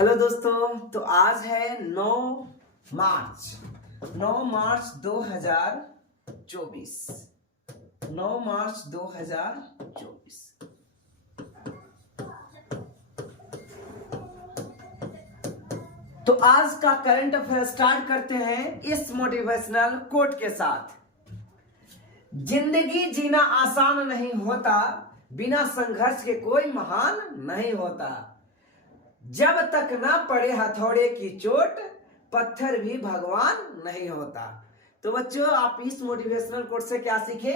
Hello दोस्तों, तो आज है 9 मार्च 2024। 9 मार्च 2024। तो आज का करंट अफेयर स्टार्ट करते हैं इस मोटिवेशनल कोट के साथ। जिंदगी जीना आसान नहीं होता, बिना संघर्ष के कोई महान नहीं होता। जब तक ना पड़े हथौड़े की चोट, पत्थर भी भगवान नहीं होता। तो बच्चों, आप इस मोटिवेशनल कोट से क्या सीखे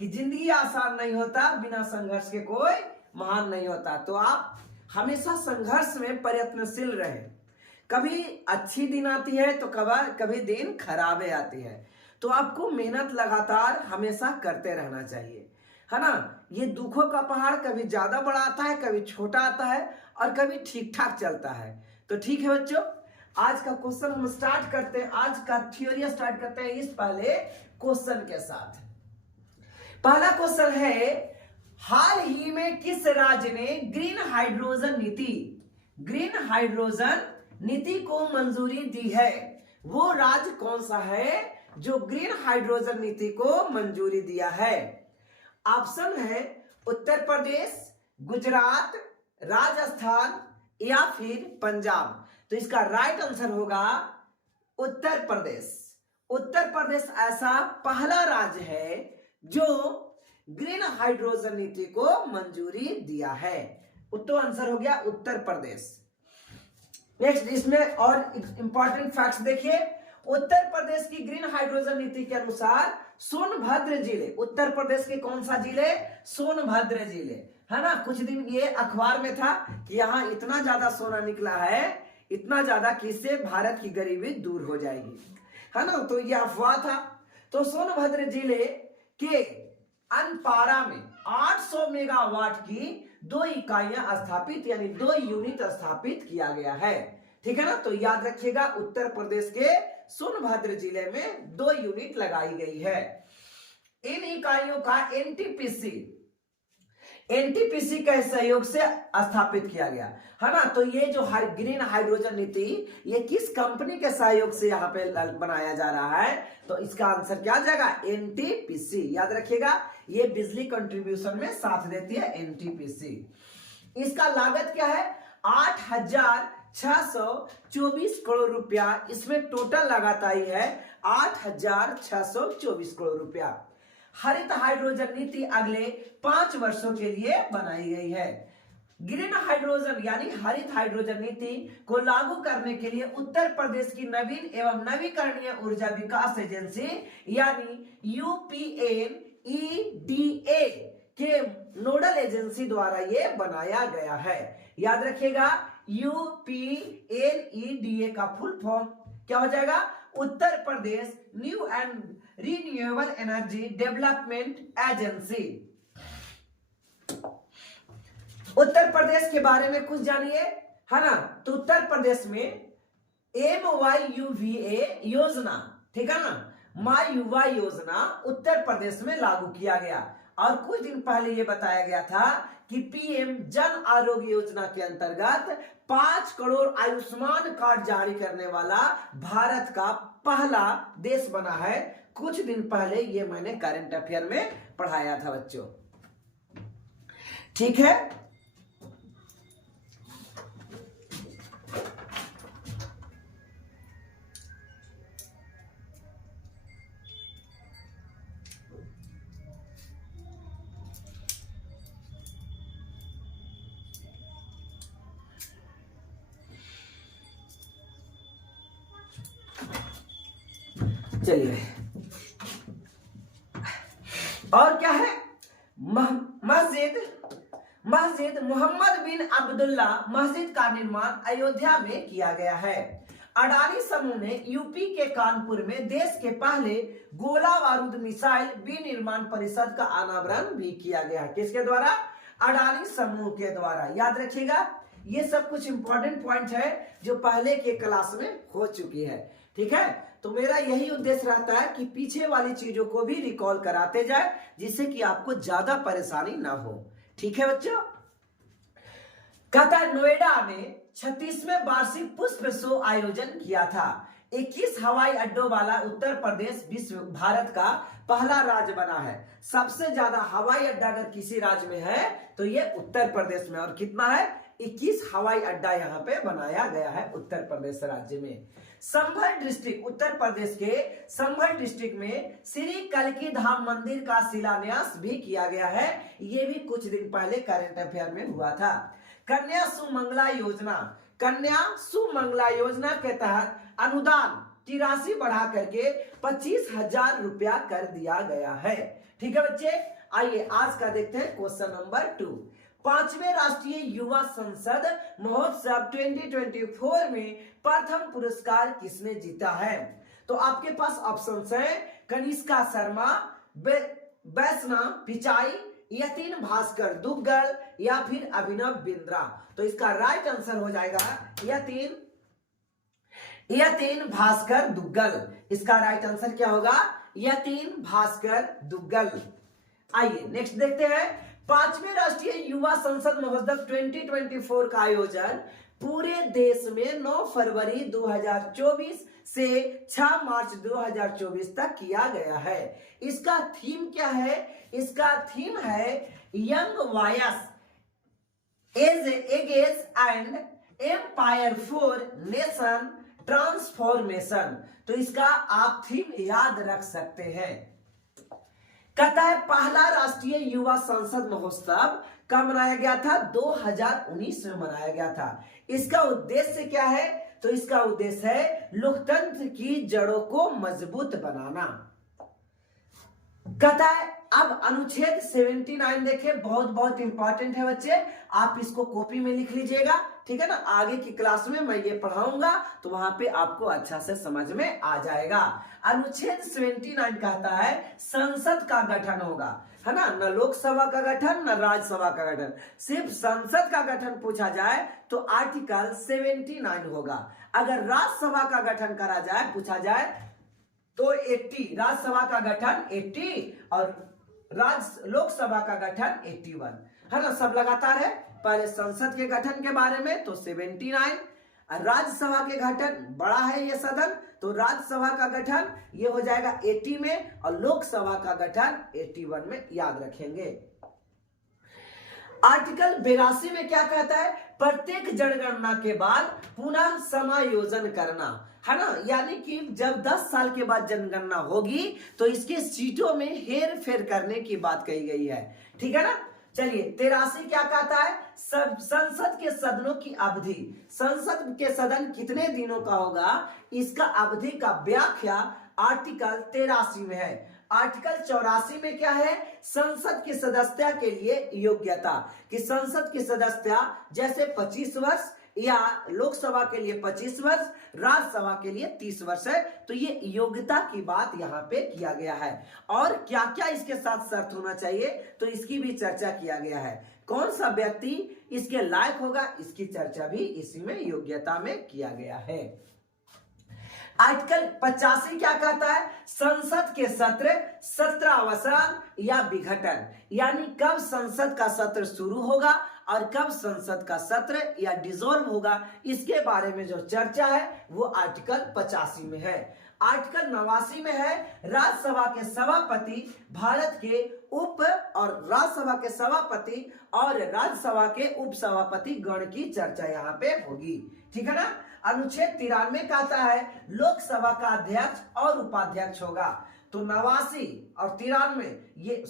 कि जिंदगी आसान नहीं होता, बिना संघर्ष के कोई महान नहीं होता। तो आप हमेशा संघर्ष में प्रयत्नशील रहे। कभी अच्छी दिन आती है तो कभी दिन खराबे आती है, तो आपको मेहनत लगातार हमेशा करते रहना चाहिए, है ना। ये दुखों का पहाड़ कभी ज्यादा बड़ा आता है, कभी छोटा आता है और कभी ठीक ठाक चलता है। तो ठीक है बच्चों, आज का क्वेश्चन हम स्टार्ट करते हैं। आज का थ्योरी स्टार्ट करते हैं इस पहले क्वेश्चन के साथ। पहला क्वेश्चन है, हाल ही में किस राज्य ने ग्रीन हाइड्रोजन नीति को मंजूरी दी है? वो राज्य कौन सा है जो ग्रीन हाइड्रोजन नीति को मंजूरी दिया है? ऑप्शन है उत्तर प्रदेश, गुजरात, राजस्थान या फिर पंजाब। तो इसका राइट आंसर होगा उत्तर प्रदेश। उत्तर प्रदेश ऐसा पहला राज्य है जो ग्रीन हाइड्रोजन नीति को मंजूरी दिया है। तो आंसर हो गया उत्तर प्रदेश। नेक्स्ट, इसमें और इंपॉर्टेंट फैक्ट्स देखिए। उत्तर प्रदेश की ग्रीन हाइड्रोजन नीति के अनुसार सोनभद्र जिले, उत्तर प्रदेश के कौन सा जिले? सोनभद्र जिले, है ना। कुछ दिन ये अखबार में था कि यहाँ इतना ज्यादा सोना निकला है, इतना ज्यादा कि इससे भारत की गरीबी दूर हो जाएगी, है ना। तो ये अफवाह था। तो सोनभद्र जिले के अनपारा में 800 मेगावाट की 2 इकाइयां स्थापित, यानी 2 यूनिट स्थापित किया गया है। ठीक है ना। तो याद रखिएगा, उत्तर प्रदेश के सोनभद्र जिले में 2 यूनिट लगाई गई है। इन इकाइयों का एनटीपीसी के सहयोग से स्थापित किया गया, है ना। तो ये जो ग्रीन हाइड्रोजन नीति, ये किस कंपनी के सहयोग से यहाँ पे बनाया जा रहा है? तो इसका आंसर क्या आ जाएगा? एनटीपीसी। याद रखिएगा, ये बिजली कंट्रीब्यूशन में साथ देती है एनटीपीसी। इसका लागत क्या है? 8,624 करोड़ रुपया। इसमें टोटल लागत आई है 8,624 करोड़ रुपया। हरित हाइड्रोजन नीति अगले 5 वर्षों के लिए बनाई गई है। ग्रीन हाइड्रोजन यानी हरित हाइड्रोजन नीति को लागू करने के लिए उत्तर प्रदेश की नवीन एवं नवीकरणीय ऊर्जा विकास एजेंसी यानी यूपीएनईडीए के नोडल एजेंसी द्वारा ये बनाया गया है। याद रखिएगा, यूपीएनईडीए का फुल फॉर्म क्या हो जाएगा? Uttar Pradesh new and renewable energy development agency. Uttar Pradesh के बारे में कुछ जानिए, है ना। तो उत्तर प्रदेश में MYUVA योजना, ठीक है ना, माई युवा योजना उत्तर प्रदेश में लागू किया गया। और कुछ दिन पहले यह बताया गया था कि पीएम जन आरोग्य योजना के अंतर्गत 5 करोड़ आयुष्मान कार्ड जारी करने वाला भारत का पहला देश बना है। कुछ दिन पहले ये मैंने करंट अफेयर में पढ़ाया था बच्चों। ठीक है। चलिए, और क्या है? मस्जिद मोहम्मद बिन अब्दुल्ला मस्जिद का निर्माण अयोध्या में किया गया है। अडानी समूह ने यूपी के कानपुर में देश के पहले गोला बारूद मिसाइल विनिर्माण परिषद का अनावरण भी किया गया है। किसके द्वारा? अडानी समूह के द्वारा। याद रखिएगा, ये सब कुछ इंपॉर्टेंट पॉइंट है जो पहले के क्लास में हो चुकी है। ठीक है। तो मेरा यही उद्देश्य रहता है कि पीछे वाली चीजों को भी रिकॉल कराते जाए, जिससे कि आपको ज्यादा परेशानी ना हो। ठीक है बच्चों। कहता है नोएडा में 36वें वार्षिक पुष्प शो आयोजन किया था। 21 हवाई अड्डों वाला उत्तर प्रदेश विश्व भारत का पहला राज्य बना है। सबसे ज्यादा हवाई अड्डा अगर किसी राज्य में है तो ये उत्तर प्रदेश में, और कितना है 21 हवाई अड्डा यहाँ पे बनाया गया है उत्तर प्रदेश राज्य में। संभल डिस्ट्रिक्ट, उत्तर प्रदेश के संभल डिस्ट्रिक्ट में श्री कल्की धाम मंदिर का शिलान्यास भी किया गया है। ये भी कुछ दिन पहले करंट अफेयर में हुआ था। कन्या सुमंगला योजना, कन्या सुमंगला योजना के तहत अनुदान 83 बढ़ा करके 25,000 रुपया कर दिया गया है। ठीक है बच्चे, आइए आज का देखते हैं क्वेश्चन नंबर 2। 5वें राष्ट्रीय युवा संसद महोत्सव 2024 में प्रथम पुरस्कार किसने जीता है? तो आपके पास ऑप्शंस हैं कनिष्का शर्मा, वैष्णव पिचाई, यतीन भास्कर दुग्गल या फिर अभिनव बिंद्रा। तो इसका राइट आंसर हो जाएगा यतीन भास्कर दुग्गल। इसका राइट आंसर क्या होगा? यतीन भास्कर दुग्गल। आइए नेक्स्ट देखते हैं। 5वें राष्ट्रीय युवा संसद महोत्सव 2024 का आयोजन पूरे देश में 9 फरवरी 2024 से 6 मार्च 2024 तक किया गया है। इसका थीम क्या है? इसका थीम है young voice engage and empower for nation transformation. तो इसका आप थीम याद रख सकते हैं। कहता है पहला राष्ट्रीय युवा संसद महोत्सव कब मनाया गया था? 2019 में मनाया गया था। इसका उद्देश्य क्या है? तो इसका उद्देश्य है लोकतंत्र की जड़ों को मजबूत बनाना। कहता है अब अनुच्छेद 79 देखे, बहुत बहुत इंपॉर्टेंट है बच्चे, आप इसको कॉपी में लिख लीजिएगा। ठीक है ना, आगे की क्लास में मैं ये पढ़ाऊंगा तो वहां पे आपको अच्छा से समझ में आ जाएगा। अनुच्छेद 79 कहता है संसद का गठन होगा, है ना, न लोकसभा का गठन न राज्यसभा का गठन, सिर्फ संसद का गठन पूछा जाए तो आर्टिकल 79 होगा। अगर राज्यसभा का गठन करा जाए, पूछा जाए तो 80, राज्यसभा का गठन 80 और लोकसभा का गठन 81, है ना, सब लगातार है। पहले संसद के गठन के बारे में तो 79, राज्यसभा के गठन बड़ा है ये सदन, तो राज्यसभा का गठन ये हो जाएगा 80 में और लोकसभा का गठन 81 में, याद रखेंगे। आर्टिकल 82 में क्या कहता है? प्रत्येक जनगणना के बाद पुनः समायोजन करना, है ना, यानी कि जब 10 साल के बाद जनगणना होगी तो इसके सीटों में हेर फेर करने की बात कही गई है। ठीक है ना। चलिए 83 क्या कहता है? सब संसद के सदनों की अवधि, संसद के सदन कितने दिनों का होगा, इसका अवधि का व्याख्या आर्टिकल 83 में है। आर्टिकल 84 में क्या है? संसद की सदस्यता के लिए योग्यता, कि संसद की सदस्यता जैसे 25 वर्ष या लोकसभा के लिए 25 वर्ष, राज्यसभा के लिए 30 वर्ष है। तो ये योग्यता की बात यहाँ पे किया गया है। और क्या क्या इसके साथ शर्त होना चाहिए तो इसकी भी चर्चा किया गया है। कौन सा व्यक्ति इसके लायक होगा, इसकी चर्चा भी इसी में योग्यता में किया गया है। आर्टिकल 85 क्या कहता है? संसद के सत्र सत्रावसान या विघटन, यानी कब संसद का सत्र शुरू होगा और कब संसद का सत्र या डिसॉल्व होगा, इसके बारे में जो चर्चा है वो आर्टिकल 85 में है। आर्टिकल 89 में है राज्यसभा के सभापति भारत के उप और राज्यसभा के सभापति और राज्यसभा के उपसभापति गण की चर्चा यहाँ पे होगी। ठीक है ना। अनुच्छेद 93 कहता है लोकसभा का अध्यक्ष और उपाध्यक्ष होगा। तो 89 और 93 ये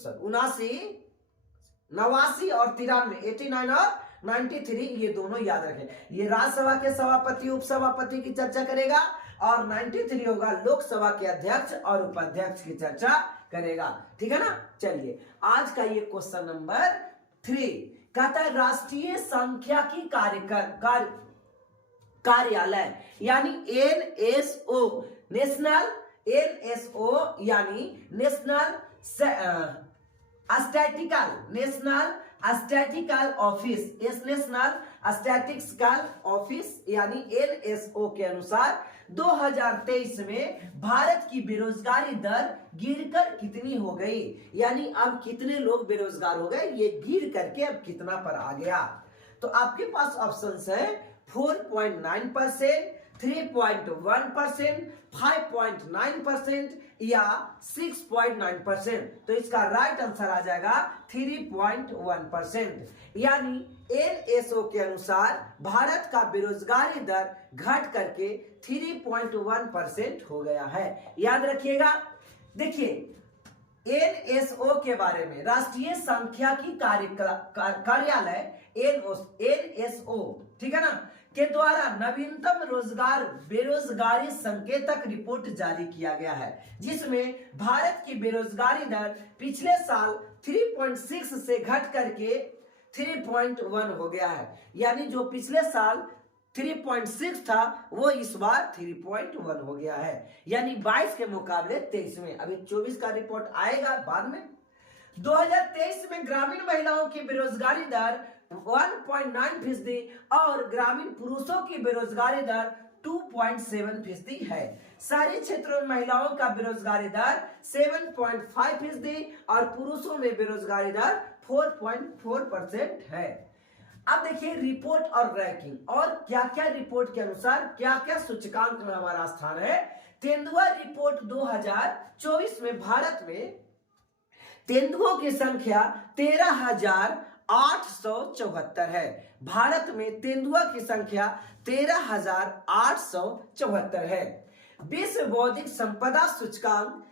89 और 93, 89 और 93 ये दोनों याद रखें। ये राज्यसभा के सभापति उपसभापति की चर्चा करेगा और 93 होगा लोकसभा के अध्यक्ष और उपाध्यक्ष की चर्चा करेगा। ठीक है ना। चलिए आज का ये क्वेश्चन नंबर 3 कहता है राष्ट्रीय सांख्यिकी कार्यालय यानी NSO, NSO यानी national statistical office, national statistical office यानी NSO के अनुसार 2023 में भारत की बेरोजगारी दर गिरकर कितनी हो गई, यानी अब कितने लोग बेरोजगार हो गए, ये गिर करके अब कितना पर आ गया। तो आपके पास ऑप्शंस है 4.9%, 3.1%, 5.9% या 6.9%। तो इसका राइट आंसर आ जाएगा 3.1%। यानी एनएसओ के अनुसार भारत का बेरोजगारी दर घट करके 3.1% हो गया है। याद रखिएगा। देखिए एनएसओ के बारे में, राष्ट्रीय सांख्यिकी कार्यालय एनएसओ, ठीक है ना, के द्वारा नवीनतम रोजगार बेरोजगारी संकेतक रिपोर्ट जारी किया गया है, जिसमें भारत की बेरोजगारी दर पिछले साल 3.6 से घट करके 3.1 हो गया है। यानी जो पिछले साल 3.6 था वो इस बार 3.1 हो गया है, यानी 22 के मुकाबले 23 में। अभी 24 का रिपोर्ट आएगा बाद में। 2023 में ग्रामीण महिलाओं की बेरोजगारी दर 1.9% और ग्रामीण पुरुषों की बेरोजगारी दर 2.7% है। शहरी क्षेत्रों में महिलाओं का बेरोजगारी दर 7.5% और पुरुषों में बेरोजगारी दर 4.4% है। अब देखिए रिपोर्ट और रैंकिंग, और क्या क्या रिपोर्ट के अनुसार क्या क्या सूचकांक में हमारा स्थान है। तेंदुआ रिपोर्ट 2024 में भारत में तेंदुओं की संख्या 13,874 है। भारत में तेंदुआ की संख्या 13,874 है। विश्व बौद्धिक संपदा सूचकांक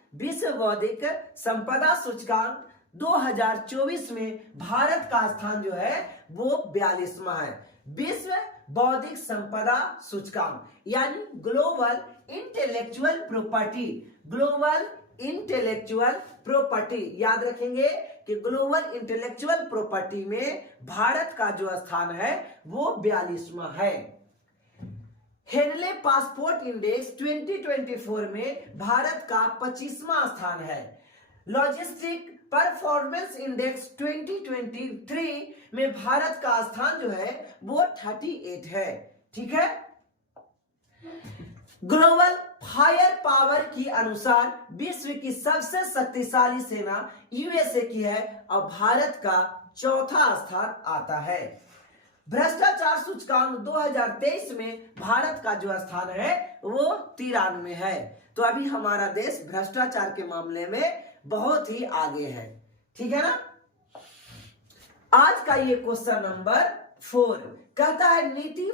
2024 में भारत का स्थान जो है वो 42वां है। विश्व बौद्धिक संपदा सूचकांक यानी ग्लोबल इंटेलेक्चुअल प्रॉपर्टी, याद रखेंगे कि ग्लोबल इंटेलेक्चुअल प्रॉपर्टी में भारत का जो स्थान है वो 42वां है। हेनले पासपोर्ट इंडेक्स 2024 में भारत का 25वां स्थान है। लॉजिस्टिक परफॉर्मेंस इंडेक्स 2023 में भारत का स्थान जो है वो 38 है। ठीक है। ग्लोबल फायर पावर की अनुसार विश्व की सबसे शक्तिशाली सेना यूएसए की है और भारत का 4था स्थान आता है। भ्रष्टाचार सूचकांक 2023 में भारत का जो स्थान है वो 93 है। तो अभी हमारा देश भ्रष्टाचार के मामले में बहुत ही आगे है। ठीक है ना। आज का ये क्वेश्चन नंबर 4 कहता है नीति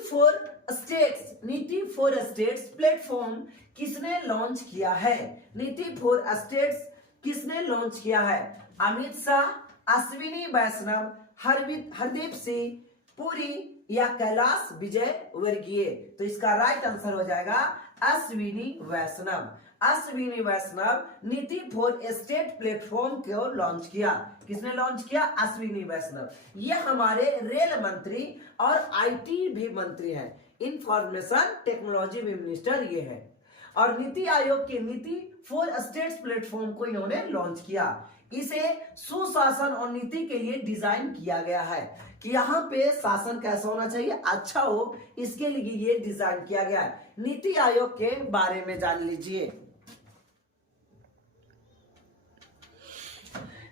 फॉर स्टेट्स प्लेटफॉर्म किसने लॉन्च किया है। नीति फॉर स्टेट्स किसने लॉन्च किया है। अमित शाह, अश्विनी वैष्णव, हरदीप सिंह पुरी या कैलाश विजयवर्गीय। तो इसका राइट आंसर हो जाएगा अश्विनी वैष्णव। अश्विनी वैष्णव नीति फॉर स्टेट प्लेटफॉर्म को लॉन्च किया। किसने लॉन्च किया। अश्विनी वैष्णव। ये हमारे रेल मंत्री और आईटी भी मंत्री हैं। इंफॉर्मेशन टेक्नोलॉजी मिनिस्टर ये है। और नीति आयोग के नीति फॉर स्टेट्स प्लेटफॉर्म को इन्होंने लॉन्च किया। इसे सुशासन और नीति के लिए डिजाइन किया गया है कि यहाँ पे शासन कैसा होना चाहिए, अच्छा हो, इसके लिए ये डिजाइन किया गया है। नीति आयोग के बारे में जान लीजिए।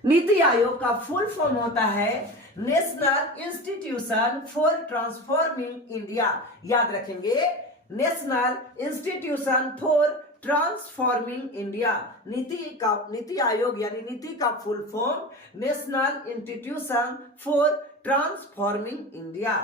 नीति आयोग का फुल फॉर्म होता है national institution for transforming India. याद रखेंगे, national institution for transforming India. NITI Aayog यानी नीति का full form national institution for transforming India.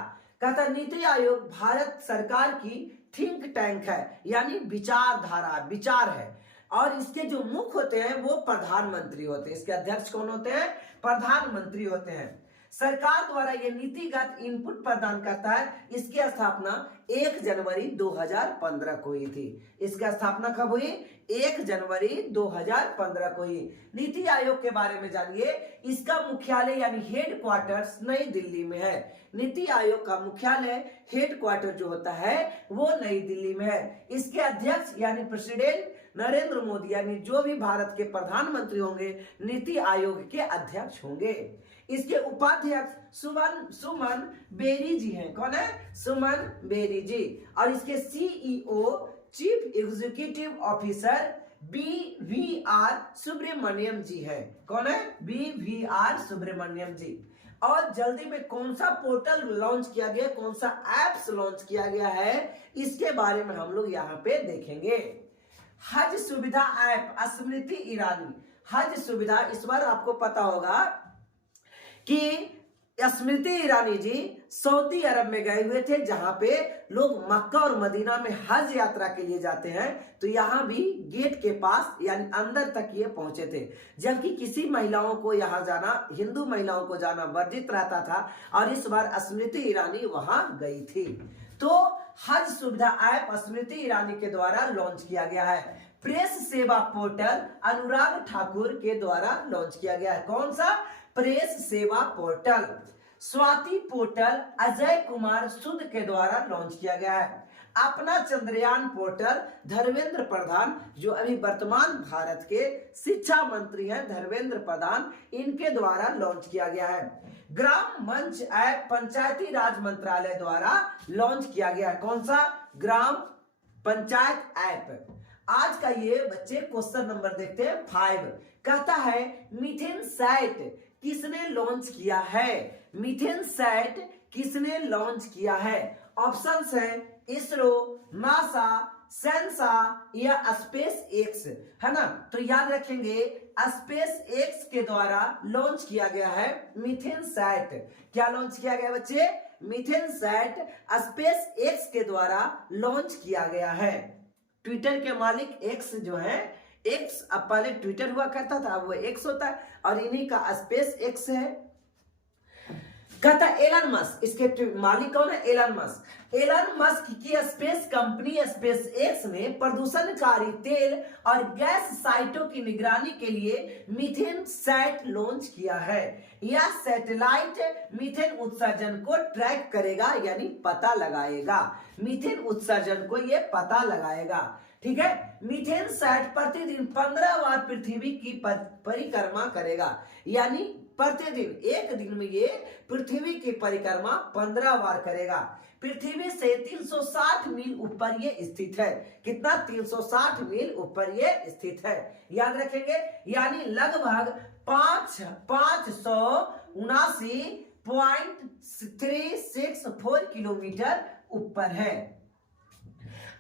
कहता नीति आयोग भारत सरकार की थिंक टैंक है, यानी विचार है। और इसके जो मुख्य होते हैं वो प्रधानमंत्री होते हैं। इसके अध्यक्ष कौन होते हैं। प्रधानमंत्री होते हैं। सरकार द्वारा ये नीतिगत इनपुट प्रदान करता है। इसकी स्थापना 1 जनवरी 2015 को हुई थी। इसकी स्थापना कब हुई। 1 जनवरी 2015 को हुई। नीति आयोग के बारे में जानिए। इसका मुख्यालय यानी हेड क्वार्टर्स नई दिल्ली में है। नीति आयोग का मुख्यालय हेड क्वार्टर जो होता है वो नई दिल्ली में है। इसके अध्यक्ष यानी प्रेसिडेंट नरेंद्र मोदी, यानी जो भी भारत के प्रधानमंत्री होंगे नीति आयोग के अध्यक्ष होंगे। इसके उपाध्यक्ष सुमन बेरी जी हैं। कौन है। सुमन बेरी जी। और इसके CEO chief executive officer BVR Subrahmanyam ji है। कौन है। BVR सुब्रमण्यम जी। और जल्दी में कौन सा पोर्टल लॉन्च किया गया, कौन सा एप्स लॉन्च किया गया है, इसके बारे में हम लोग यहाँ पे देखेंगे। हज सुविधा ऐप स्मृति ईरानी, हज सुविधा, इस बार आपको पता होगा कि स्मृति ईरानी जी सऊदी अरब में गए हुए थे, जहां पे लोग मक्का और मदीना में हज यात्रा के लिए जाते हैं, तो यहाँ भी गेट के पास यानी अंदर तक ये पहुंचे थे, जबकि किसी महिलाओं को यहाँ जाना, हिंदू महिलाओं को जाना वर्जित रहता था, और इस बार स्मृति ईरानी वहां गई थी। तो हज सुविधा ऐप स्मृति ईरानी के द्वारा लॉन्च किया गया है। प्रेस सेवा पोर्टल अनुराग ठाकुर के द्वारा लॉन्च किया गया है। कौन सा? प्रेस सेवा पोर्टल। स्वाति पोर्टल अजय कुमार सुद के द्वारा लॉन्च किया गया है। अपना चंद्रयान पोर्टल धर्मेंद्र प्रधान, जो अभी वर्तमान भारत के शिक्षा मंत्री हैं धर्मेंद्र प्रधान, इनके द्वारा लॉन्च किया गया है। ग्राम मंच ऐप पंचायती राज मंत्रालय द्वारा लॉन्च किया गया है। कौन सा? ग्राम पंचायत ऐप। आज का ये बच्चे क्वेश्चन नंबर देखते हैं 5। कहता है मीथेन सैट किसने लॉन्च किया है? मीथेन सैट किसने लॉन्च किया है? ऑप्शंस हैं इसरो, नासा, सेंसा या स्पेस एक्स, है ना। तो याद रखेंगे स्पेस एक्स के द्वारा लॉन्च किया गया है मीथेन सैट। क्या लॉन्च किया गया बच्चे? मीथेन सैट स्पेस एक्स के द्वारा लॉन्च किया गया है। ट्विटर के मालिक एक्स जो है, एक्स अब पहले ट्विटर हुआ करता था, वो एक्स होता है, और इन्हीं का स्पेस एक्स है। कहता एलन मस्क, इसके मालिक कौन है? Elon Musk. एलन मस्क की स्पेस कंपनी स्पेस एक्स ने प्रदूषणकारी तेल और गैस साइटों की निगरानी के लिए मीथेन सैट लॉन्च किया है। यह सैटेलाइट मीथेन उत्सर्जन को ट्रैक करेगा, यानी पता लगाएगा। मीथेन उत्सर्जन को यह पता लगाएगा, ठीक है। मीथेन सैट प्रतिदिन 15 बार पृथ्वी की परिक्रमा करेगा, यानी प्रतिदिन एक दिन में ये पृथ्वी की परिक्रमा 15 बार करेगा। पृथ्वी से 360 मील ऊपर ये स्थित है। कितना? 360 मील ऊपर ये स्थित है, याद रखेंगे। यानी लगभग 579.364 किलोमीटर ऊपर है।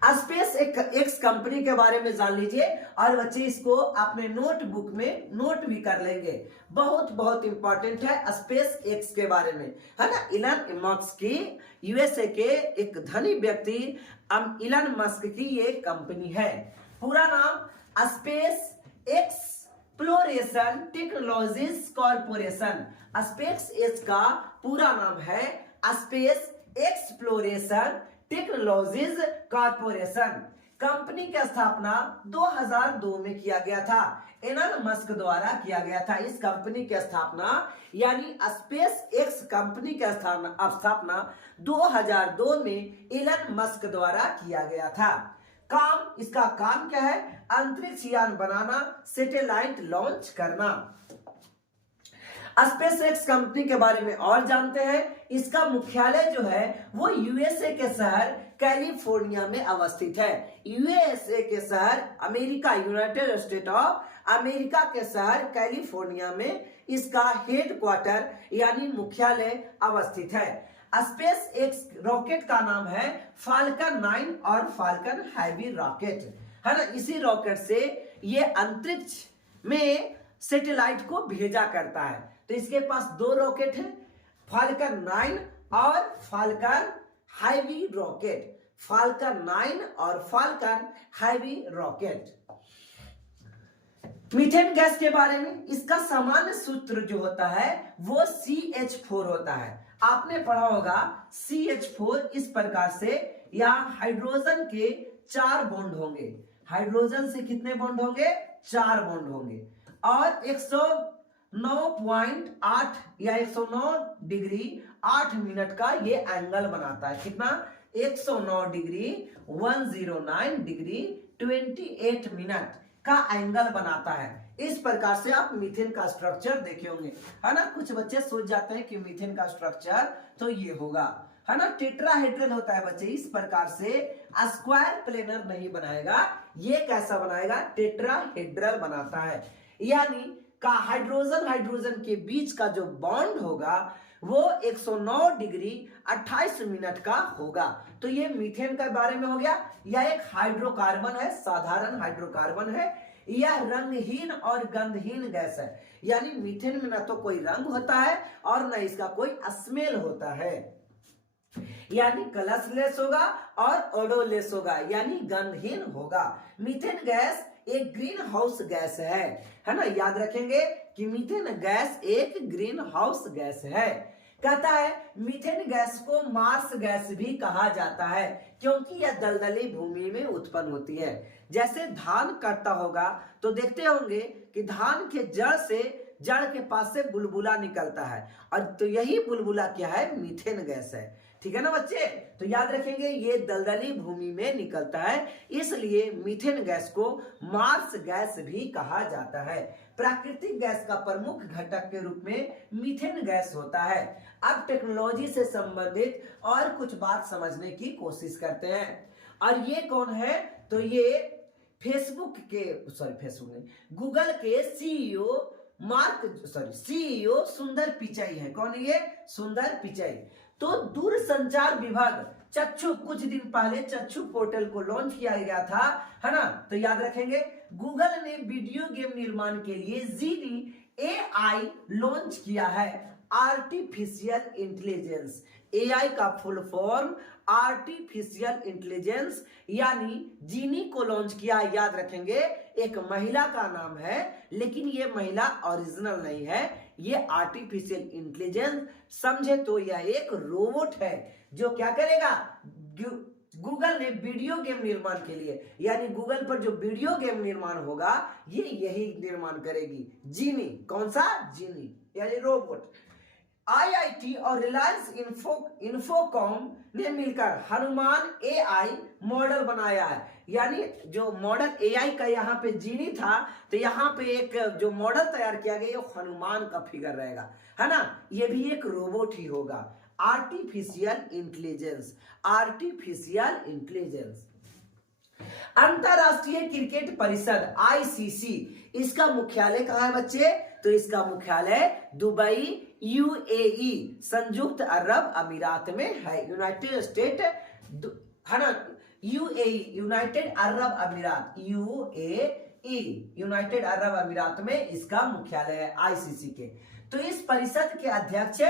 स्पेस एक्स कंपनी के बारे में जान लीजिए, और बच्चे इसको अपने नोटबुक में नोट भी कर लेंगे, बहुत बहुत इंपॉर्टेंट है स्पेस एक्स के बारे में, है ना। इलन मस्क की, यूएसए के एक धनी व्यक्ति इलन मस्क की ये कंपनी है। पूरा नाम space exploration technologies corporation. Space x का पूरा नाम है space exploration technologies corporation. Company की स्थापना 2002 में किया गया था, एलन मस्क द्वारा किया गया था। इस कंपनी की स्थापना यानी स्पेस एक्स कंपनी की स्थापना 2002 में एलन मस्क द्वारा किया गया था। काम, इसका काम क्या है? अंतरिक्ष यान बनाना, सैटेलाइट लॉन्च करना। स्पेस एक्स कंपनी के बारे में और जानते हैं। इसका मुख्यालय जो है वो यूएसए के शहर कैलिफोर्निया में अवस्थित है। यूएसए के शहर America, United state of America के शहर कैलिफोर्निया में इसका हेडक्वार्टर यानी मुख्यालय अवस्थित है। स्पेस एक्स रॉकेट का नाम है फाल्कन 9 और फाल्कन हैवी रॉकेट, है ना। इसी रॉकेट से ये अंतरिक्ष में सैटेलाइट को भेजा करता है। तो इसके पास 2 रॉकेट हैं, फाल्कन 9 और फाल्कन हैवी रॉकेट। फाल्कन 9 और falcon heavy rocket. Methane gas के बारे में, इसका सामान्य सूत्र जो होता है वो CH4 होता है। आपने पढ़ा होगा CH4 इस प्रकार से, यहाँ हाइड्रोजन के 4 बॉन्ड होंगे। हाइड्रोजन से कितने बॉन्ड होंगे? 4 बॉन्ड होंगे, और 109.8 या 109 डिग्री 8 मिनट का ये एंगल बनाता है। कितना? 109 डिग्री 109 डिग्री 28 मिनट का एंगल बनाता है। इस प्रकार से आप मीथेन का स्ट्रक्चर देखे होंगे, है ना। कुछ बच्चे सोच जाते हैं कि मीथेन का स्ट्रक्चर तो ये होगा, है ना, टेट्राहेड्रल होता है बच्चे। इस प्रकार से स्क्वायर प्लेनर नहीं बनाएगा, ये कैसा बनाएगा? टेट्राहेड्रल बनाता है। यानी का हाइड्रोजन के बीच का जो बॉन्ड होगा वो 109 डिग्री 28 मिनट का होगा। तो ये मीथेन के बारे में हो गया। यह एक हाइड्रोकार्बन है, साधारण हाइड्रोकार्बन है। यह रंगहीन और गंधहीन गैस है, यानी मीथेन में ना तो कोई रंग होता है और न इसका कोई स्मेल होता है, यानी कलरलेस होगा और ओडोरलेस होगा, यानी गंधहीन होगा। मीथेन गैस एक ग्रीन हाउस गैस है ना, याद रखेंगे कि मीथेन गैस एक ग्रीन हाउस गैस है। कहता है मीथेन गैस को मार्स गैस भी कहा जाता है, क्योंकि यह दलदली भूमि में उत्पन्न होती है। जैसे धान कटता होगा तो देखते होंगे कि धान के जड़ के पास से बुलबुला निकलता है, और तो यही बुलबुला क्या है, मीथेन गैस है। ठीक है ना बच्चे, तो याद रखेंगे ये दलदली भूमि में निकलता है, इसलिए मीथेन गैस को मार्स गैस भी कहा जाता है। प्राकृतिक गैस का प्रमुख घटक के रूप में मीथेन गैस होता है। अब टेक्नोलॉजी से संबंधित और कुछ बात समझने की कोशिश करते हैं। और ये कौन है, तो ये फेसबुक नहीं, गूगल के सीईओ सुंदर पिचाई है। कौन है ये, सुंदर पिचाई। तो दूरसंचार विभाग चक्षु कुछ दिन पहले चक्षु पोर्टल को लॉन्च किया गया था, है ना। तो याद रखेंगे गूगल ने वीडियो गेम निर्माण के लिए जीनी एआई लॉन्च किया है। आर्टिफिशियल इंटेलिजेंस, एआई का फुल फॉर्म आर्टिफिशियल इंटेलिजेंस यानी जीनी को लॉन्च किया। याद रखेंगे एक महिला का नाम है, लेकिन ये महिला ओरिजिनल नहीं है, ये आर्टिफिशियल इंटेलिजेंस समझे तो यह एक रोबोट है जो क्या करेगा, गूगल ने वीडियो गेम निर्माण के लिए, यानी गूगल पर जो वीडियो गेम निर्माण होगा ये यही निर्माण करेगी। जीनी, कौन सा, जीनी यानी रोबोट। आईआईटी और रिलायंस इंफोकॉम ने मिलकर हनुमान एआई मॉडल बनाया है, यानी जो मॉडल एआई का यहाँ पे जीनी था, तो यहाँ पे एक जो मॉडल तैयार किया गया वो हनुमान का फिगर रहेगा, है ना। ये भी एक रोबोट ही होगा। Artificial intelligence, artificial intelligence. अंतरराष्ट्रीय क्रिकेट परिषद आईसीसी, इसका मुख्यालय कहाँ है बच्चे, तो इसका मुख्यालय दुबई यूएई संयुक्त अरब अमीरात में है। यूनाइटेड स्टेट, है ना, यूएई यूनाइटेड अरब अमीरात, यूएई यूनाइटेड अरब अमीरात में इसका मुख्यालय है आईसीसी के। तो इस परिषद के अध्यक्ष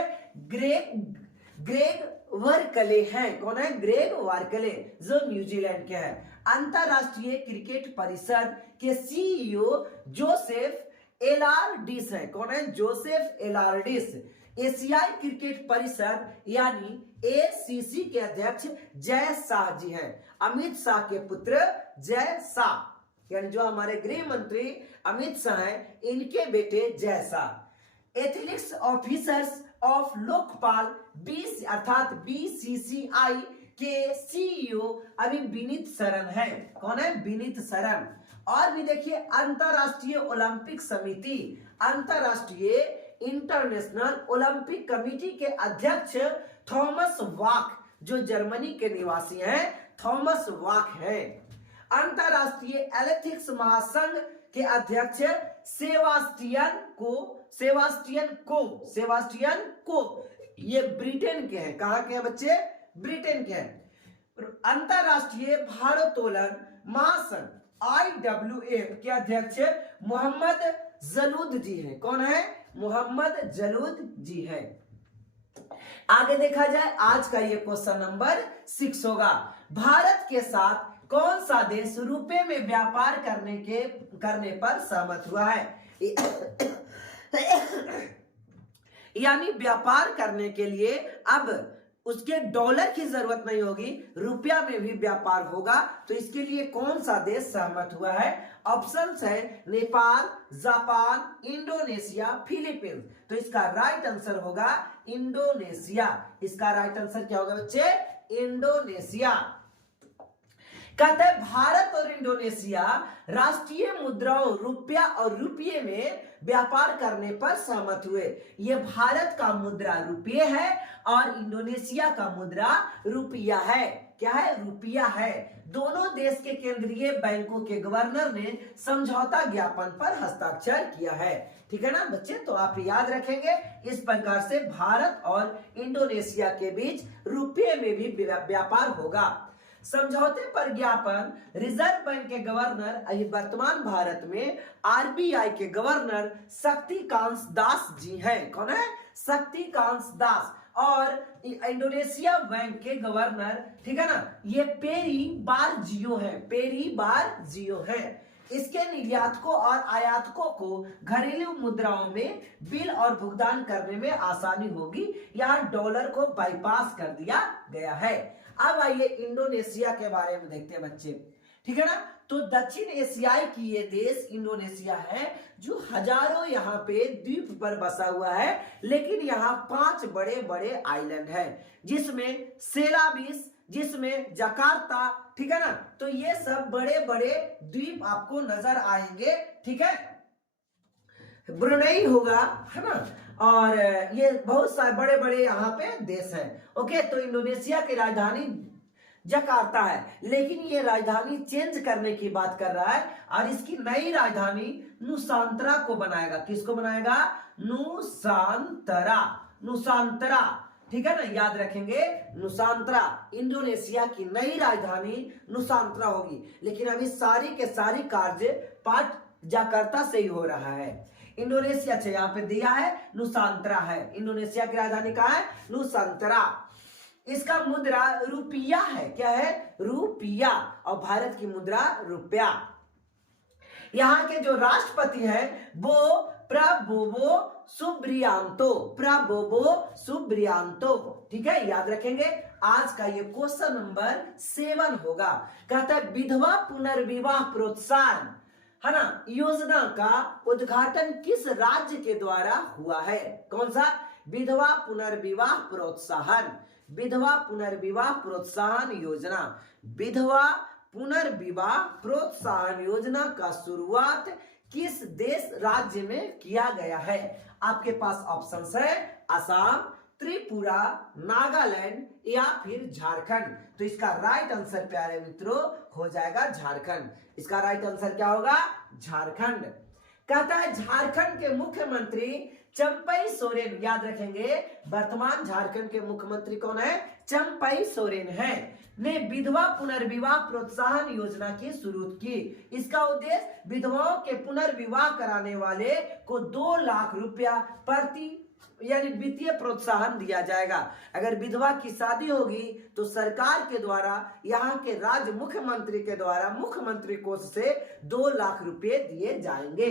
ग्रेग वार्कले हैं। कौन है, ग्रेग वार्कले, जो न्यूजीलैंड के हैं। अंतरराष्ट्रीय क्रिकेट परिषद के सीईओ जोसेफ एलार्डिस है। कौन है, जोसेफ एलार्डिस। एशियाई क्रिकेट परिषद यानी एसीसी के अध्यक्ष जय शाह जी हैं। अमित शाह के पुत्र जय शाह, यानी जो हमारे गृह मंत्री अमित शाह हैं, इनके बेटे Jay Shah. Athletics officers of Lokpal 20 अर्थात बीसीसीआई के सीईओ अभी विनीत शरण है। कौन है, विनीत शरण। और भी देखिए अंतरराष्ट्रीय ओलंपिक समिति, अंतरराष्ट्रीय इंटरनेशनल ओलंपिक कमेटी के अध्यक्ष थॉमस वाक, जो जर्मनी के निवासी हैं, थॉमस वाक हैं। अंतरराष्ट्रीय एथलेटिक्स महासंघ के अध्यक्ष सेबास्टियन को, ये ब्रिटेन के हैं। कहां के हैं बच्चे, ब्रिटेन के हैं। अंतरराष्ट्रीय भारोत्तोलन महासंघ IWF के अध्यक्ष मोहम्मद जलूद जी हैं। कौन है, मोहम्मद जलूद जी हैं। आगे देखा जाए आज का ये क्वेश्चन नंबर 6 होगा। भारत के साथ कौन सा देश रुपए में व्यापार करने पर सहमत हुआ है। यानी व्यापार करने के लिए अब उसके डॉलर की जरूरत नहीं होगी, रुपया में भी व्यापार होगा। तो इसके लिए कौन सा देश सहमत हुआ है, ऑप्शंस है नेपाल, जापान, इंडोनेशिया, फिलीपींस। तो इसका राइट आंसर होगा इंडोनेशिया। इसका राइट आंसर क्या होगा बच्चे, इंडोनेशिया। कहते हैं भारत और इंडोनेशिया राष्ट्रीय मुद्राओं रुपया और रुपये में व्यापार करने पर सहमत हुए। ये भारत का मुद्रा रुपये है और इंडोनेशिया का मुद्रा रुपया है। क्या है? रुपया है। दोनों देश के केंद्रीय बैंकों के गवर्नर ने समझौता ज्ञापन पर हस्ताक्षर किया है। ठीक है ना बच्चे, तो आप याद रखेंगे इस प्रकार से भारत और इंडोनेशिया के बीच रुपये में भी व्यापार होगा। समझौते पर ज्ञापन रिजर्व बैंक के गवर्नर वर्तमान भारत में आरबीआई के गवर्नर शक्तिकांत दास जी हैं। कौन है? शक्तिकांत दास। और इंडोनेशिया बैंक के गवर्नर, ठीक है ना, ये पेरी बारजियो है। पेरी बारजियो है। इसके निर्यातकों और आयातकों को घरेलू मुद्राओं में बिल और भुगतान करने में आसानी होगी। यहाँ डॉलर को बाईपास कर दिया गया है। अब आइए इंडोनेशिया के बारे में देखते हैं बच्चे। ठीक है ना, तो दक्षिण एशियाई की ये देश इंडोनेशिया है जो हजारों यहाँ पे द्वीप पर बसा हुआ है, लेकिन यहाँ 5 बड़े बड़े आइलैंड हैं, जिसमें सेलाबिस, जिसमें जकार्ता, ठीक है ना, तो ये सब बड़े बड़े द्वीप आपको नजर आएंगे। ठीक है, ब्रुनेई होगा, है ना, और ये बहुत सारे बड़े बड़े यहाँ पे देश हैं। ओके, तो इंडोनेशिया की राजधानी जकार्ता है, लेकिन ये राजधानी चेंज करने की बात कर रहा है और इसकी नई राजधानी नुसांतरा को बनाएगा। किसको बनाएगा? नुसांतरा। नुसांतरा, ठीक है ना, याद रखेंगे नुसांतरा। इंडोनेशिया की नई राजधानी नुसांतरा होगी, लेकिन अभी सारी के सारी कार्य पार्ट जकार्ता से ही हो रहा है। इंडोनेशिया से यहाँ पे दिया है नुसांतरा है। इंडोनेशिया की राजधानी कहाँ है? नुसांतरा। इसका मुद्रा रुपया है। क्या है? रुपया। और भारत की मुद्रा रुपया। यहाँ के जो राष्ट्रपति हैं वो प्रबोवो सुब्रियांतो। प्रबोवो सुब्रियांतो। ठीक है, याद रखेंगे। आज का ये क्वेश्चन नंबर 7 होगा। कहता है विधवा पुनर्विवाह प्रोत्साहन, है ना, योजना का उद्घाटन किस राज्य के द्वारा हुआ है? कौन सा? विधवा पुनर्विवाह प्रोत्साहन। विधवा पुनर्विवाह प्रोत्साहन योजना। विधवा पुनर्विवाह प्रोत्साहन योजना का शुरुआत किस देश राज्य में किया गया है? आपके पास ऑप्शंस है असम, त्रिपुरा, नागालैंड या फिर झारखंड। तो इसका राइट आंसर प्यारे मित्रों हो जाएगा झारखंड। इसका राइट आंसर क्या होगा? झारखंड। कहता है झारखंड के मुख्यमंत्री चंपई सोरेन, याद रखेंगे वर्तमान झारखंड के मुख्यमंत्री कौन है? चंपई सोरेन है, ने विधवा पुनर्विवाह प्रोत्साहन योजना की शुरू की। इसका उद्देश्य विधवाओं के पुनर्विवाह कराने वाले को 2 लाख रुपया प्रति यानी वित्तीय प्रोत्साहन दिया जाएगा। अगर विधवा की शादी होगी तो सरकार के द्वारा, यहाँ के राज्य मुख्यमंत्री के द्वारा मुख्यमंत्री कोष से 2 लाख रुपए दिए जाएंगे।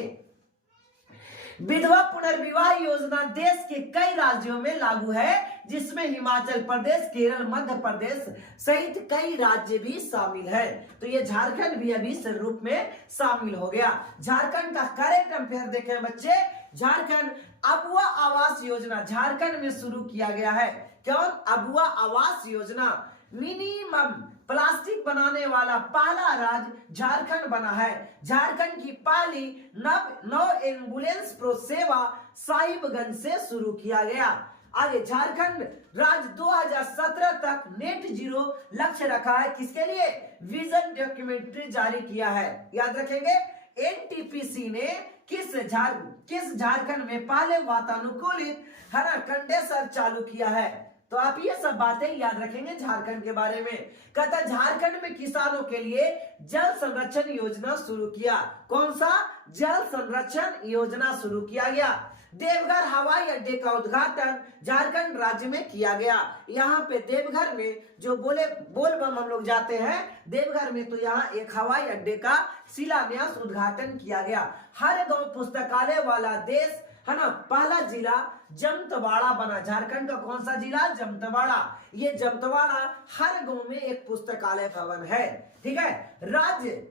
विधवा पुनर्विवाह योजना देश के कई राज्यों में लागू है, जिसमें हिमाचल प्रदेश, केरल, मध्य प्रदेश सहित कई राज्य भी शामिल है। तो ये झारखंड भी अभी इस रूप में शामिल हो गया। झारखंड का करेक्ट अफेयर देखें बच्चे। झारखंड अबुआ आवास योजना झारखंड में शुरू किया गया है। कौन? अबुआ आवास योजना। मिनिमम प्लास्टिक बनाने वाला पहला राज्य झारखंड बना है। झारखंड की पहली नव एम्बुलेंस सेवा साहिबगंज से शुरू किया गया। आगे झारखंड राज्य 2017 तक नेट जीरो लक्ष्य रखा है। किसके लिए? विजन डॉक्यूमेंट्री जारी किया है। याद रखेंगे एनटीपीसी ने किस झारखंड में पहले वातानुकूलित हरा कंडेंसर चालू किया है। तो आप ये सब बातें याद रखेंगे झारखंड के बारे में। कहता झारखंड में किसानों के लिए जल संरक्षण योजना शुरू किया। कौन सा? जल संरक्षण योजना शुरू किया गया। देवघर हवाई अड्डे का उद्घाटन झारखंड राज्य में किया गया। यहाँ पे देवघर में जो बोलबम हम लोग जाते हैं देवघर में, तो यहाँ एक हवाई अड्डे का शिलान्यास उद्घाटन किया गया। हर गांव पुस्तकालय वाला देश, है ना, पहला जिला जमतवाड़ा बना। झारखंड का कौन सा जिला? जमतवाड़ा। ये जमतवाड़ा हर गांव में एक पुस्तकालय भवन है। ठीक है। राज्य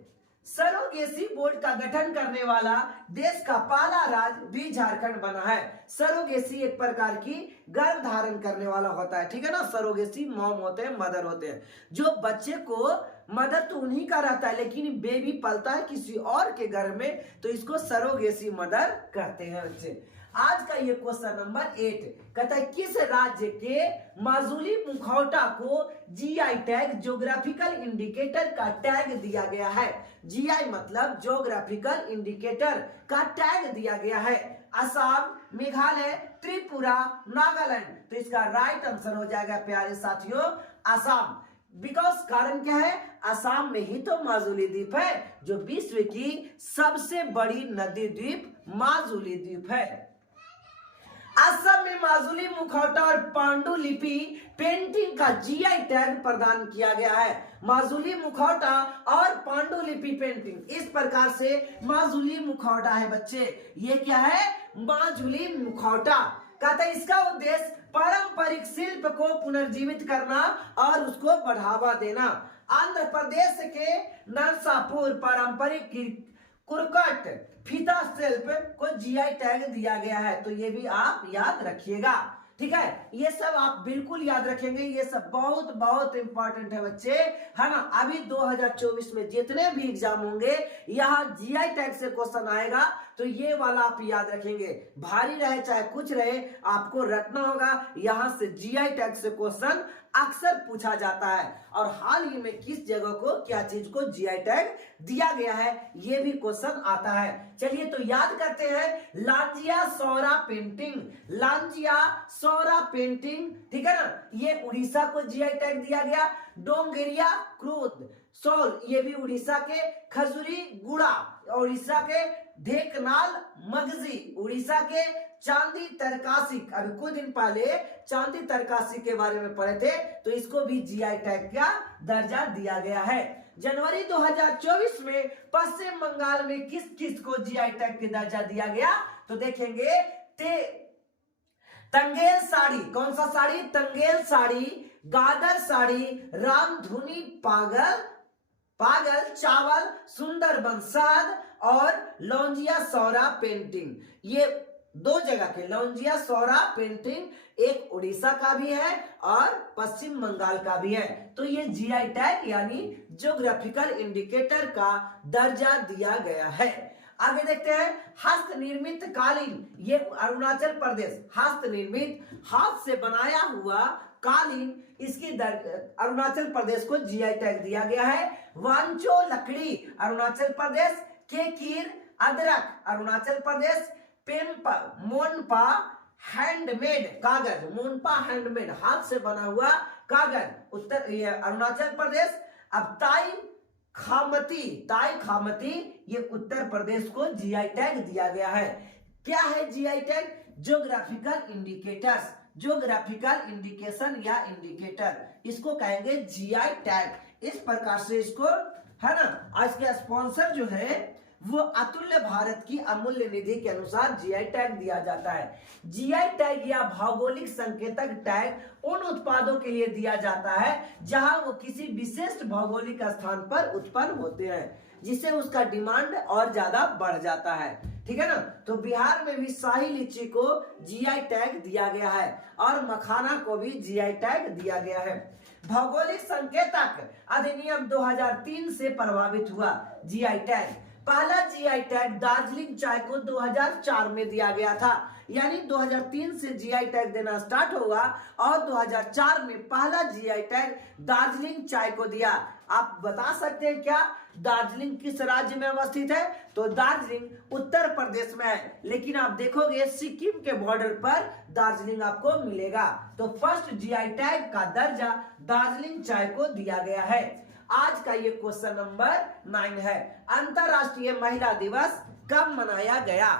सरोगेसी बोर्ड का गठन करने वाला देश का पहला राज्य भी झारखंड बना है। सरोगेसी एक प्रकार की गर्भ धारण करने वाला होता है। ठीक है ना, सरोगेसी मॉम होते हैं, मदर होते हैं, जो बच्चे को मदर तो उन्हीं का रहता है, लेकिन बेबी पलता है किसी और के घर में, तो इसको सरोगेसी मदर कहते हैं बच्चे। आज का ये क्वेश्चन नंबर 8 कहता है किस राज्य के माजुली मुखौटा को जीआई टैग ज्योग्राफिकल इंडिकेटर का टैग दिया गया है। जीआई मतलब ज्योग्राफिकल इंडिकेटर का टैग दिया गया है। असम, मेघालय, त्रिपुरा, नागालैंड। तो इसका राइट आंसर हो जाएगा प्यारे साथियों असम। बिकॉज कारण क्या है, असम में ही तो माजुली द्वीप है, जो विश्व की सबसे बड़ी नदी द्वीप माजुली द्वीप है। असम में माजुली मुखौटा और पांडुलिपि पेंटिंग का जीआई टैग प्रदान किया गया है। माजुली मुखौटा और पांडुलिपि पेंटिंग, इस प्रकार से माजुली मुखौटा है बच्चे। ये क्या है, माजुली मुखौटा। कहता है इसका उद्देश्य पारंपरिक शिल्प को पुनर्जीवित करना और उसको बढ़ावा देना। आंध्र प्रदेश के नरसापुर पारंपरिक कुरकट फीता शिल्प को जीआई टैग दिया गया है। तो ये भी आप याद रखिएगा, ठीक है। ये सब आप बिल्कुल याद रखेंगे, ये सब बहुत बहुत इंपॉर्टेंट है बच्चे, है ना। अभी 2024 में जितने भी एग्जाम होंगे यहाँ जीआई टैग से क्वेश्चन आएगा, तो ये वाला आप याद रखेंगे। भारी रहे चाहे कुछ रहे, आपको रटना होगा। यहाँ से जीआई टैग से क्वेश्चन अक्सर पूछा जाता है। और हाल ही में किस जगह को, क्या चीज को जीआई टैग दिया गया है, ये भी क्वेश्चन आता है। चलिए तो याद करते हैं, लांजिया सौरा पेंटिंग, लांजिया सौरा पेंटिंग, ठीक है ना, ये उड़ीसा को जीआई टैग दिया गया। डोंगेरिया क्रोध सोल, ये भी उड़ीसा के। खजुरी गुड़ा, उड़ीसा के। ढेकनाल मगजी, उड़ीसा के। चांदी तरकासी, अभी कुछ दिन पहले चांदी तरकासी के बारे में पढ़े थे, तो इसको भी जीआई टैग का दर्जा दिया गया है। जनवरी 2024 में पश्चिम बंगाल में किस किस को जीआई टैग का दर्जा दिया गया, तो देखेंगे तंगेल साड़ी, कौन सा साड़ी, तंगेल साड़ी, गादर साड़ी, रामधुनी पागल चावल, सुंदरबन साद और लौंजिया सौरा पेंटिंग। ये दो जगह के लौंजिया सौरा पेंटिंग, एक उड़ीसा का भी है और पश्चिम बंगाल का भी है। तो ये जीआई टैग यानी ज्योग्राफिकल इंडिकेटर का दर्जा दिया गया है। आगे देखते हैं, हस्त निर्मित कालीन, ये अरुणाचल प्रदेश, हस्त निर्मित हाथ से बनाया हुआ कालीन, इसकी अरुणाचल प्रदेश को जीआई टैग दिया गया है। वांचो लकड़ी अरुणाचल प्रदेश, केकीर अदरक अरुणाचल प्रदेश, पेम्पा मोनपा हैंडमेड कागज, मोनपा हैंडमेड हाथ से बना हुआ कागज उत्तर अरुणाचल प्रदेश। अब ताई खामती ये उत्तर प्रदेश को जीआई टैग दिया गया है। क्या है GI tag, geographical indicators, geographical indication या इंडिकेटर, इसको कहेंगे जीआई टैग। इस प्रकार से इसको, है ना, आज के स्पॉन्सर जो है वो अतुल्य भारत की अमूल्य निधि के अनुसार जीआई टैग दिया जाता है। जीआई टैग या भौगोलिक संकेतक टैग उन उत्पादों के लिए दिया जाता है जहां वो किसी विशिष्ट भौगोलिक स्थान पर उत्पन्न होते हैं, जिससे उसका डिमांड और ज्यादा बढ़ जाता है, ठीक है ना। तो बिहार में भी शाही लीची को जीआई टैग दिया गया है और मखाना को भी जीआई टैग दिया गया है। भौगोलिक संकेतक अधिनियम 2003 से प्रभावित हुआ जीआई टैग। पहला जीआई टैग दार्जिलिंग चाय को 2004 में दिया गया था, यानी 2003 से जीआई टैग देना स्टार्ट होगा और 2004 में पहला जीआई टैग दार्जिलिंग चाय को दिया। आप बता सकते हैं क्या दार्जिलिंग किस राज्य में अवस्थित है, तो दार्जिलिंग उत्तर प्रदेश में है, लेकिन आप देखोगे सिक्किम के बॉर्डर पर दार्जिलिंग आपको मिलेगा। तो फर्स्ट जीआई टैग का दर्जा दार्जिलिंग चाय को दिया गया है। आज का ये क्वेश्चन नंबर 9 है, अंतरराष्ट्रीय महिला दिवस कब मनाया गया।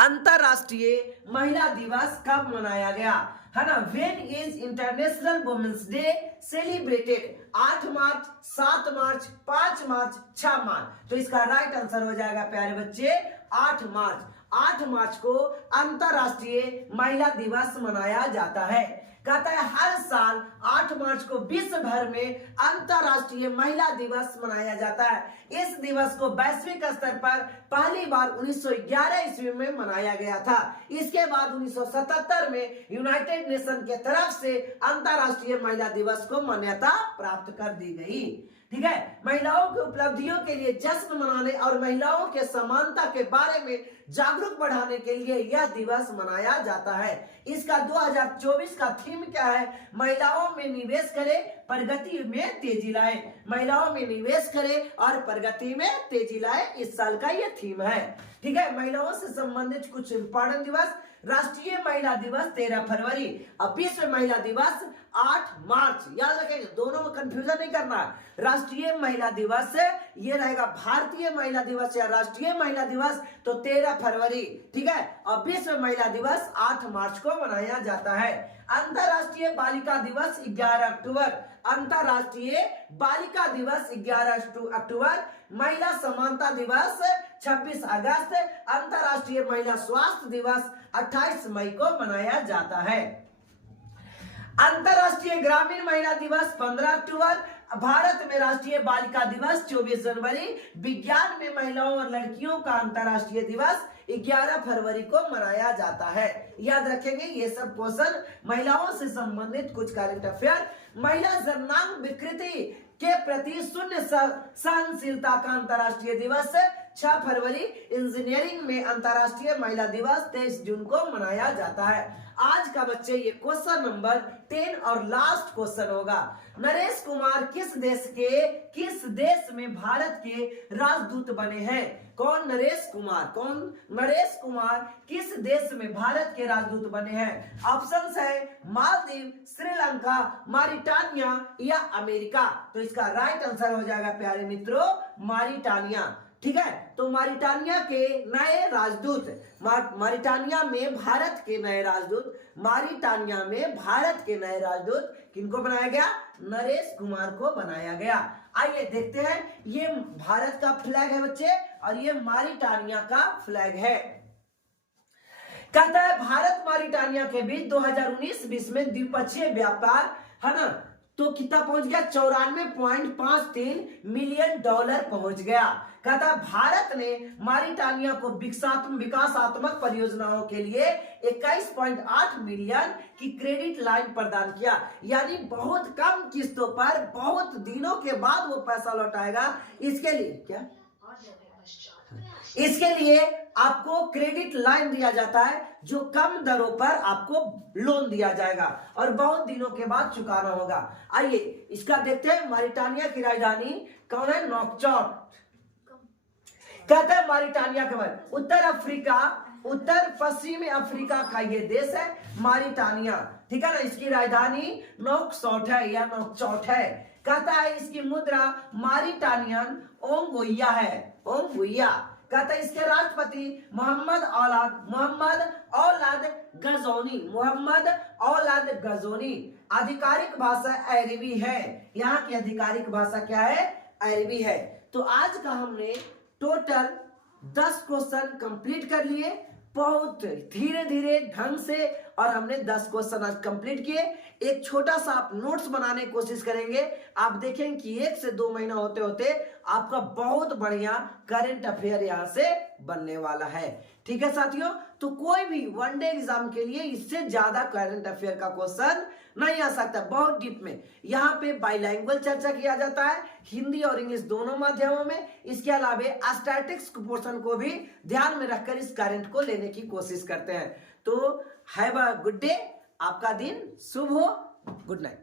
अंतरराष्ट्रीय महिला दिवस कब मनाया गया, है ना। When is International Women's Day celebrated, 8 March, 7 March, 5 March, 6 March. तो इसका राइट आंसर हो जाएगा प्यारे बच्चे 8 मार्च। 8 मार्च को अंतर्राष्ट्रीय महिला दिवस मनाया जाता है। कहता है हर साल 8 मार्च को विश्व भर में अंतर्राष्ट्रीय महिला दिवस मनाया जाता है। इस दिवस को वैश्विक स्तर पर पहली बार 1911 ईस्वी में मनाया गया था। इसके बाद 1977 में यूनाइटेड नेशन के तरफ से अंतर्राष्ट्रीय महिला दिवस को मान्यता प्राप्त कर दी गई। ठीक है, महिलाओं की उपलब्धियों के लिए जश्न मनाने और महिलाओं के समानता के बारे में जागरूक बढ़ाने के लिए यह दिवस मनाया जाता है। इसका 2024 का थीम क्या है? महिलाओं में निवेश करें, प्रगति में तेजी लाए। महिलाओं में निवेश करें और प्रगति में तेजी लाए, इस साल का यह थीम है। ठीक है, महिलाओं से संबंधित कुछ इंपॉर्टेंट दिवस। राष्ट्रीय महिला दिवस 13 फरवरी और विश्व महिला दिवस 8 मार्च। याद रखेंगे, दोनों में कंफ्यूजन नहीं करना। राष्ट्रीय महिला दिवस ये रहेगा भारतीय महिला दिवस या राष्ट्रीय महिला दिवस तो 13 फरवरी। ठीक है, और विश्व महिला दिवस 8 मार्च को मनाया जाता है। अंतर्राष्ट्रीय बालिका दिवस 11 अक्टूबर। अंतर्राष्ट्रीय बालिका दिवस 11 अक्टूबर। महिला समानता दिवस 26 अगस्त। अंतर्राष्ट्रीय महिला स्वास्थ्य दिवस 28 मई को मनाया जाता है। अंतर्राष्ट्रीय ग्रामीण महिला दिवस 15 अक्टूबर। भारत में राष्ट्रीय बालिका दिवस 24 जनवरी। विज्ञान में महिलाओं और लड़कियों का अंतर्राष्ट्रीय दिवस 11 फरवरी को मनाया जाता है। याद रखेंगे ये सब क्वेश्चन महिलाओं से संबंधित कुछ करंट अफेयर। महिला जन्नांग विकृति के प्रति शून्य सहनशीलता का अंतर्राष्ट्रीय दिवस 6 फरवरी। इंजीनियरिंग में अंतर्राष्ट्रीय महिला दिवस 23 जून को मनाया जाता है। आज का बच्चे ये क्वेश्चन नंबर 10 और लास्ट क्वेश्चन होगा। नरेश कुमार किस देश में भारत के राजदूत बने हैं? कौन नरेश कुमार किस देश में भारत के राजदूत बने हैं? ऑप्शंस है मालदीव, श्रीलंका, मॉरिटानिया या अमेरिका। तो इसका राइट आंसर हो जाएगा प्यारे मित्रों मॉरिटानिया। ठीक है, तो मॉरिटानिया के नए राजदूत, मॉरिटानिया में भारत के नए राजदूत किनको बनाया गया? नरेश कुमार को बनाया गया। आइए देखते हैं, ये भारत का फ्लैग है बच्चे और ये मॉरिटानिया का फ्लैग है। कहता है भारत मॉरिटानिया के बीच 2019-20 में द्विपक्षीय व्यापार है ना, तो कितना पहुंच गया? 94.53 मिलियन डॉलर पहुंच गया। कहता है भारत ने मॉरिटानिया को विकासात्मक परियोजनाओं के लिए 21.8 मिलियन की क्रेडिट लाइन प्रदान किया। यानी बहुत कम किस्तों पर बहुत दिनों के बाद वो पैसा लौटाएगा। इसके लिए आपको क्रेडिट लाइन दिया जाता है जो कम दरों पर आपको लोन दिया जाएगा और बहुत दिनों के बाद चुकाना होगा। आइए इसका देखते हैं। मॉरिटानिया की राजधानी कौन है? नौकचौक। कहता है मॉरिटानिया के बाद उत्तर पश्चिमी अफ्रीका का ये देश है मॉरिटानिया। ठीक है ना, इसकी राजधानी नौकचौक है। कहता है इसकी मुद्रा मॉरिटानियन ओंगोइया है। कहता है इसके राष्ट्रपति मोहम्मद औलाद गजोनी। आधिकारिक भाषा अरबी है। यहाँ की आधिकारिक भाषा क्या है? अरबी है। तो आज का हमने टोटल 10 क्वेश्चन कंप्लीट कर लिए, बहुत धीरे धीरे ढंग से, और हमने 10 क्वेश्चन आज कंप्लीट किए। एक छोटा सा आप नोट्स बनाने की कोशिश करेंगे। आप देखेंगे कि 1 से 2 महीना होते होते आपका बहुत बढ़िया करंट अफेयर यहाँ से बनने वाला है। ठीक है साथियों, तो कोई भी वनडे एग्जाम के लिए इससे ज्यादा करंट अफेयर का क्वेश्चन नहीं आ सकता। बहुत डीप में यहाँ पे बाइलैंग्वेज चर्चा किया जाता है, हिंदी और इंग्लिश दोनों माध्यमों में। इसके अलावा स्टैटिक्स पोर्शन को भी ध्यान में रखकर इस करंट को लेने की कोशिश करते हैं। तो हैव अ गुड डे, आपका दिन शुभ हो। Good night.